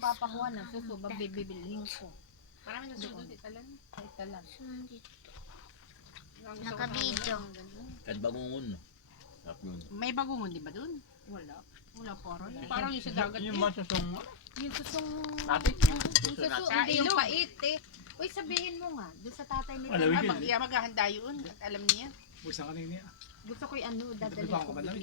magpapakuha na suso, bibilhin ko. Marami na susunod italan. Sa italan. Naka-video. Kahit bangungon. Sarap yun. May bagungon di ba dun? Wala. Wala parang. Parang yung sa dagat Yung eh. masusong. Yung susong... Natin, Yung suso, Sa hindi yung ilog. pait eh. Uy, sabihin mo nga, doon sa tatay nito. Alawin Ah, yun. maghahanda yun. Alam niya. Busa ka niya. Gusto ko yung ano, dadali Ito pa ko. ako ba na rin?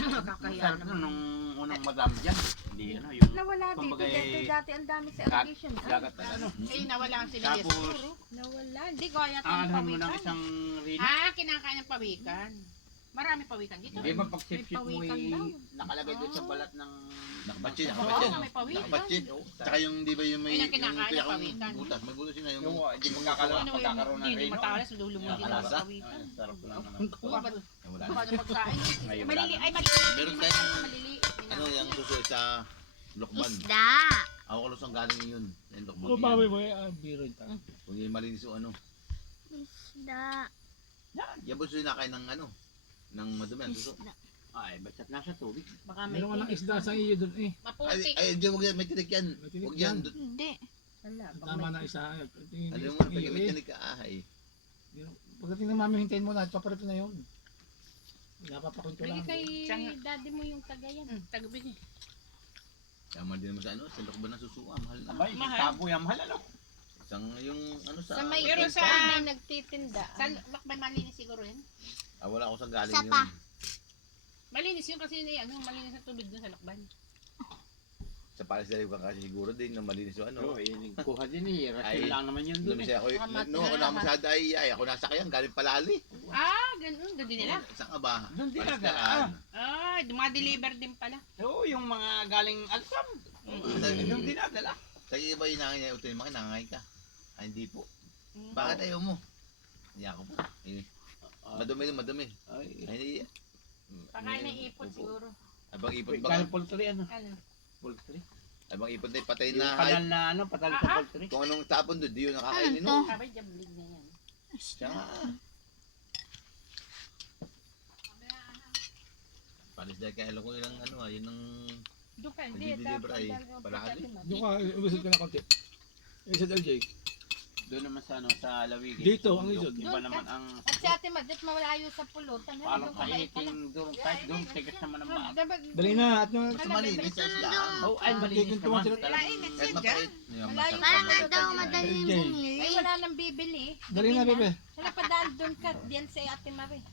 Nakakaya Sarap naman. na nung unang madami dyan. Hindi ano yung Nawala dito, kumbaga, dati ang dami sa allocation. dagat na ano. Eh, nawala ang silias Tapos, siguro. Nawala, hindi kaya ang tayong ano mo ng pawikan. isang rino. Kinakain ng pawikan. Marami pawikan dito. Di ba pag sip-sip mo pawikan daw. nakalagay doon sa balat ng... Nakapatsin, Oo, nakapatsin. may pawikan. Nakapatsin. Tsaka yung di ba yung may Ayun ang kinakain na yung pawikan. butas. May butas yun na yung... Yung hindi magkakaroon ng Hindi rino. matalas, lulumod din ang Nakalasa? pawikan. Sarap lang ano. Wala Wala na. na pagkain. Ngayon, Malili, wala ay maliliit. Meron tayong Maliliit. ano yung suso sa Lokban. Isda. Ako kalusang galing yun. Yung Lokban. O bawi mo biro ito. Kung yung malinis o ano. Isda. Yan ba suso nakain ng ano? Ng madumi ang suso? Isda. Ay, basta't nasa tubig. Baka may Meron ka ng isda sa iyo doon eh. maputik. Ay, di wag yan. May tinik yan. May tinik Huwag yan. yan. Hindi. Wala, baka Tama may- na isa. Ano yung mga pag may tinik ka ay. Pagdating ng mami, hintayin mo na. Paparito na yun. Napapakunto Bigay lang. kay Siyang- daddy mo yung tagayan. Tagbigay. Tama din naman sa ano. Sa Lokban ng suso. Mahal na. Abay, Mahal. tabo yung mahal ano. Isang yung ano sa... Sa may Pero ito, sa- may nagtitinda. Saan, may malinis siguro yun? Wala ako sa galing Isa yun. pa. Malinis yun kasi malinis ang tubig dun sa lakban. Sa Paris Dali ka kasi siguro din na malinis yung ano. Oo, kuha din eh. Ay, Rasil lang naman yun doon Lumis eh. ako, Tama, no, ako tama. namasada ay ako nasa kayan, galing palali. Ganun, doon din nila. Saan ka ba? Doon din Paris nila. Daan. Dumadeliver din pala. Oo, yung mga galing Alsam. Yung dinadala. Sa iba yung nangay niya, ito yung mga nangay ka. Ay, hindi po. Mm. Bakit ayaw mo? Hindi ako po. Eh, madumi din, madumi. Ay, Ay, hindi. Pakain ng ipot siguro. Abang ipot galing ba? poultry ano? Ano? Poultry. Abang ipot na patay Yung na. panal na ano, patal sa poultry. Kung anong tapon doon, di yun nakakainin Ano mo. to? Sabay jablig na yan. Siya. Paris Dali kaya alam ko yun ang ano yun ang... Doon ka, Nagdi-deliver ay palagi. Doon ka, umusod ka na konti. Isa LJ. Doon naman sa ano, sa Lawigin. Dito, ang isod. Iba naman ang At si Ate Madet malayo sa pulutan. parang kainiting doon kahit doon, tigas naman ang baag. Dali na. At yung Basta malinis sa islaan. Oh, ay malinis kikintuan naman. sila. Kahit mapait. Yung Malayo. masarap Parang na nga daw patay. madaling LJ. Ay, bumili. wala nang bibili. Dali na, bebe. Wala pa daan doon ka. Diyan si Ate Marie.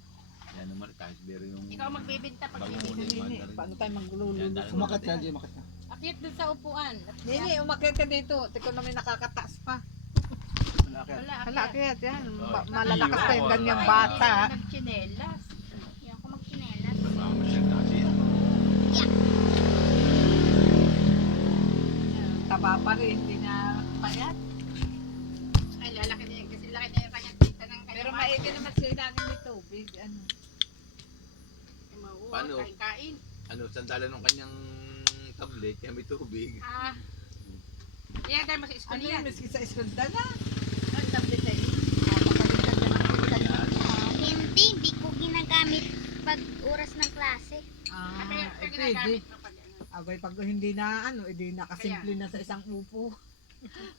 Yan naman, kahit biro yung... Ikaw magbibinta pag Bangungon bibili. yung mandarin. Paano tayo maglululo? Yan, dahil Umakat ka, mga- LJ, umakat ka. Akyat doon sa upuan. Nini, umakit ka dito. Tiko namin nakakataas pa. Wala, Hala, akyat. akit yan. Oh. Malalakas pa yung ganyang Oh. bata. Nagchinelas. Hindi ako magsinelas. Mamamasyal na kasi. Taba pa rin, hindi na payat. Ay, lalaki na yan kasi laki na yung kanyang kita ng kanyang Pero maigi naman sila lagi may tubig. Ano. Paano? Kain-kain. Ano, sandalan ng kanyang tablet, kaya may tubig. Yan tayo mas school Ano yan. yun, miski sa school na. Ang tablet ay. Hindi ko ginagamit pag oras ng klase. Ah, Kaya eh, ginagamit pwede. mo pag ano. Abay, pag hindi na, edi nakasimple na sa isang upo.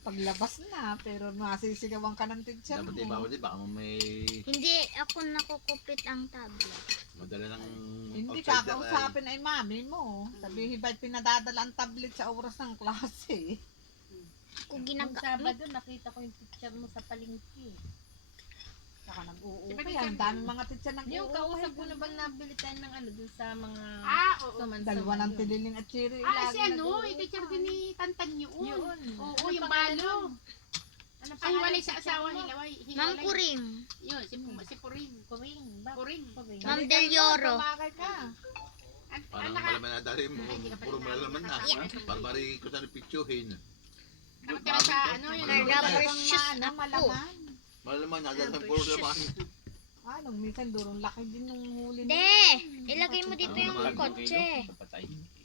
Paglabas na, pero nasisigawan ka ng teacher Dapat mo. ibawa din, baka may Hindi ako nakukupit ang tablet. madala ng Hindi outsider kakausapin ay mami mo. Sabihin ba't pinadadala ang tablet sa oras ng klase? Kung Nung ginagamit. Sabado, nakita ko yung picture mo sa palengke. Saka nag-uuwi. Diba, Kaya ang daming mga teacher nag-uuwi. Yung kausap ko na bang nabili tayo ng ano dun sa mga Oo. suman-suman Dalawa ng yun? tililing at chiri. Si ano, yung teacher din ni Tantan yun. Yun. Oo, Ano yung pangalan balo. nun? Ano Ay, pangalan walay ng sa teacher asawa mo? hilaway. Ma'am Kuring. Yun, si Puring. Kuring. Ba? Puring. Kuring. Ma'am Del Lloro. Tumakay ka. Parang malaman na dali mo, Ay, hindi ka pa puro rin malalaman na. nakakasama. Barbari ko sa picturehin. Nakatira sa ano, yun. Number Talagang shoes ano, ako. malaman. Malalaman na, dahil puro laman. Nung minsan durong laki din nung huli. De, ilagay mo dito yung kotse.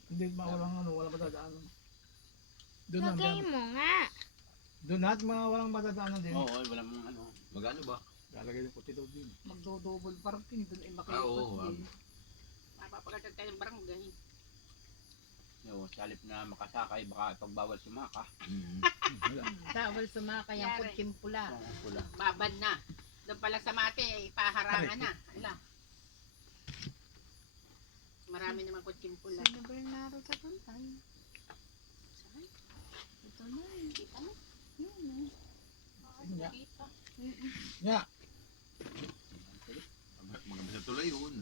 Hindi, walang ano, walang matadaanan. Doon na, Lagay mo nga. doon na at mga walang matadaanan din. Oo, wala mong ano. Magano ba? Lalagay yung puti daw din. Magdodouble parking doon ay Ah, oo, makikot din. Mapapagatan tayo ng barangay. Yo, sa halip na makasakay, baka pagbawal sumaka. Wala. Tawal sumakay ang Yari. kutsing pula. Pula. Babad na. Doon pala sa mate, ipaharangan na. Ala. Marami naman kutsing pula. Sino ba yung naro sa tuntay? Saan? Ito na eh. Kita mo? Ya. Kita. Ya. Maganda sa tulay yun.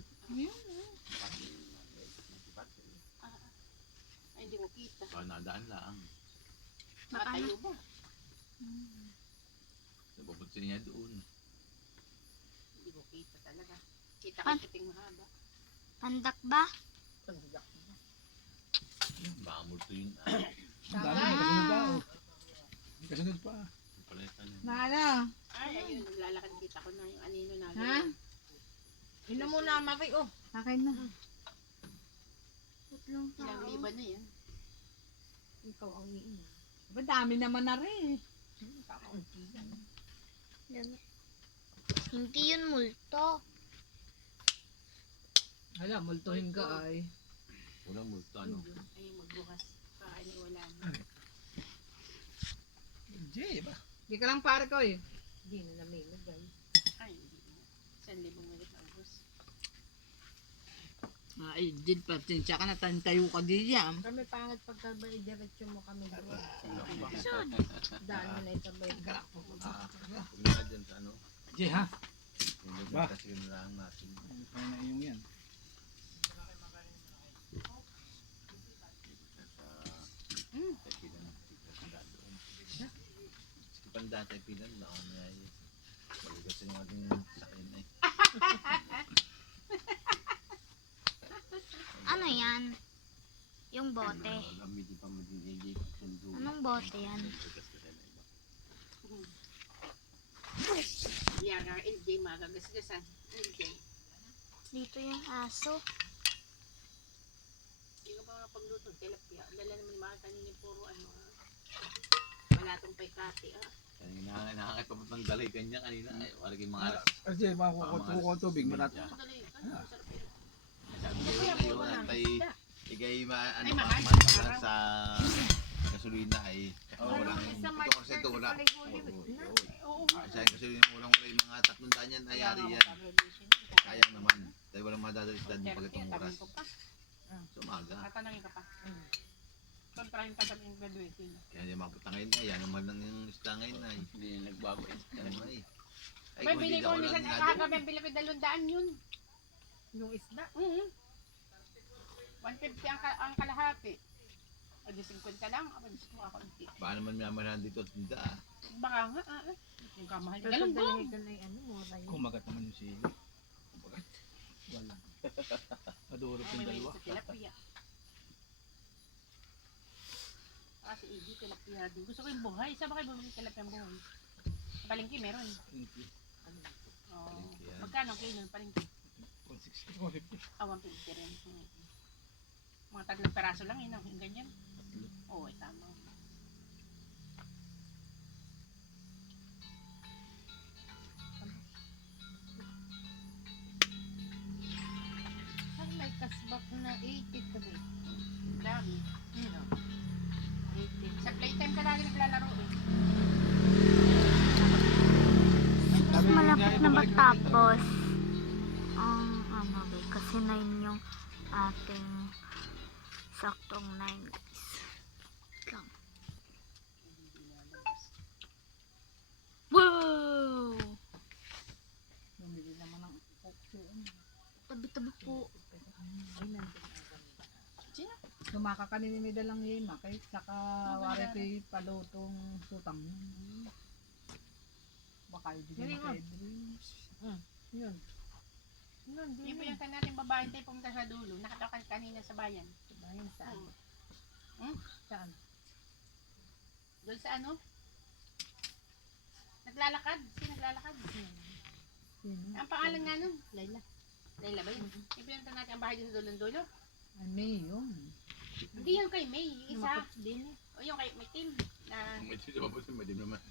Ay, hindi mo kita. Baka nadaan lang. Nakatayo ba? Napapunsin niya doon. Hindi mo kita talaga. Kita ka puting mahaba. Pandak ba? Baka multo yun. Ang dami, may kasunod pa. May kasunod pa. Palitan yun. Na ano? Ay, ayun, naglalakad kita ko na yung anino na. Ha? Inom muna, Maki. Oh, Akin na. Tatlong Ilang tao. liban na yan. ikaw ang iinom. Ba, dami naman na rin. Kakaunti yan. Dami. Hindi yun multo. Hala, multuhin ka ay. Unang multo, ano? Ayun, magbukas. Kain ay wala na. Jay, ba? Hindi ka lang pare ko eh. Hindi na namimigay. Ay, hindi na. 1,000 ulit na ubos. Ay, din pa. Tinsya ka na, tayo ka di yan. Kami pangit pagkabay, diretso mo kami doon. Saan? Daan mo na itabay. Kung nga dyan sa ano, Jay, ha? yung Ba? kasi yun lang natin. Kaya na iyong yan. Sa Pilan, sa doon. Sa Pandaan sa Pilan, laon na yun. Balikas yung ating sakin eh. Ano yan? Yung bote. Lamig pa mo din hindi sundo. Anong bote yan? Yan nga, LJ, magagasgasan. LJ. Dito yung aso. Hindi ka pa mapagluto. Tilapia. Dala naman yung mga kanini puro ano. Malatong pay kati. Kaya nakakipabot ng dalay kanya kanina. Ay, wala kayong mga alas. Kasi Jay, makukuha ko tubig. Marat. Madali. Ano, masarap yun. Sabi ko yun, at ay ikay ano, Ay, mahal. mahal sa gasolina ay walang Sa ito March kasi ito wala. 30 pala yung huli. Oo. Sa gasolina walang wala yung mga 300 yan ay yari yan. Sayang naman. Dahil walang madadalit-dad yung pag itong oras. So umaga. Tatanungin ka pa. Kontrahin ka sa yung graduation. Kaya hindi mapunta ngayon ay yan naman ng isda ngayon ay. Hindi na nagbago eh. Ano ay. Ay May kung bili hindi ko ako minsan lang kagabi, bili ko 200 yun. Yung isda. 150 ang kalahati. O di 50 lang. Ako gusto ko kaunti. baka naman may amarahan dito at tinda ah. Baka nga, yung kamahal. Pero Galong dalahi ka na yung ano, mura yun. Kumagat naman yung sili. Kumagat. Wala. Madurog yung May dalawa. sa tilapia. Kasi hindi tilapia din. Gusto ko yung buhay. Saan ba kayo bumili tilapia ang buhay? Sa palengke meron. Oh. Palengke yan. Magkano ang kilo ng palengke? 160, 150. 150 rin. Mga 3 peraso lang yun. Yung ganyan. Oo, tama. Ay, may kasbak na 83. Dami. 80. Sa playtime ka lagi naglalaro eh. Mas malapit na matapos ang ano ba, kasi 9 yung ating saktong 9 guys. Lang. Wow! Bumili naman ng pokso. Tabi-tabi po. Lumaka ka ni dalang yema. Kahit saka wari ko'y palutong sutang. Baka hindi Galing, na oh. pwede. Yun. Yun, Yung po yung natin babae tayo pumunta sa dulo. Nakatawa ka kanina sa bayan. Bayan saan? Saan? Doon sa ano? Naglalakad? Sino naglalakad? Ang pangalan nga nun? Layla. Layla ba yun? Yung pinunta natin ang bahay doon sa dulong-dulo? Ay, may yun. Hindi yung kay May, yung isa. Din eh. O yung kay May Tim. Na, May dito pa po madim naman.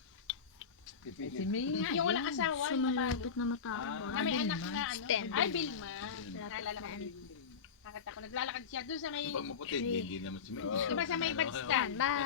Si May nga. yung walang asawa, So yung babae. malapit na matapos. Na may anak na ano? Sten. Ay, Bilma. Naalala ko Bilma. Kakata ko, naglalakad siya doon sa may, Pag maputi, hindi naman si May. di ba sa may Ano, badstand? Bye.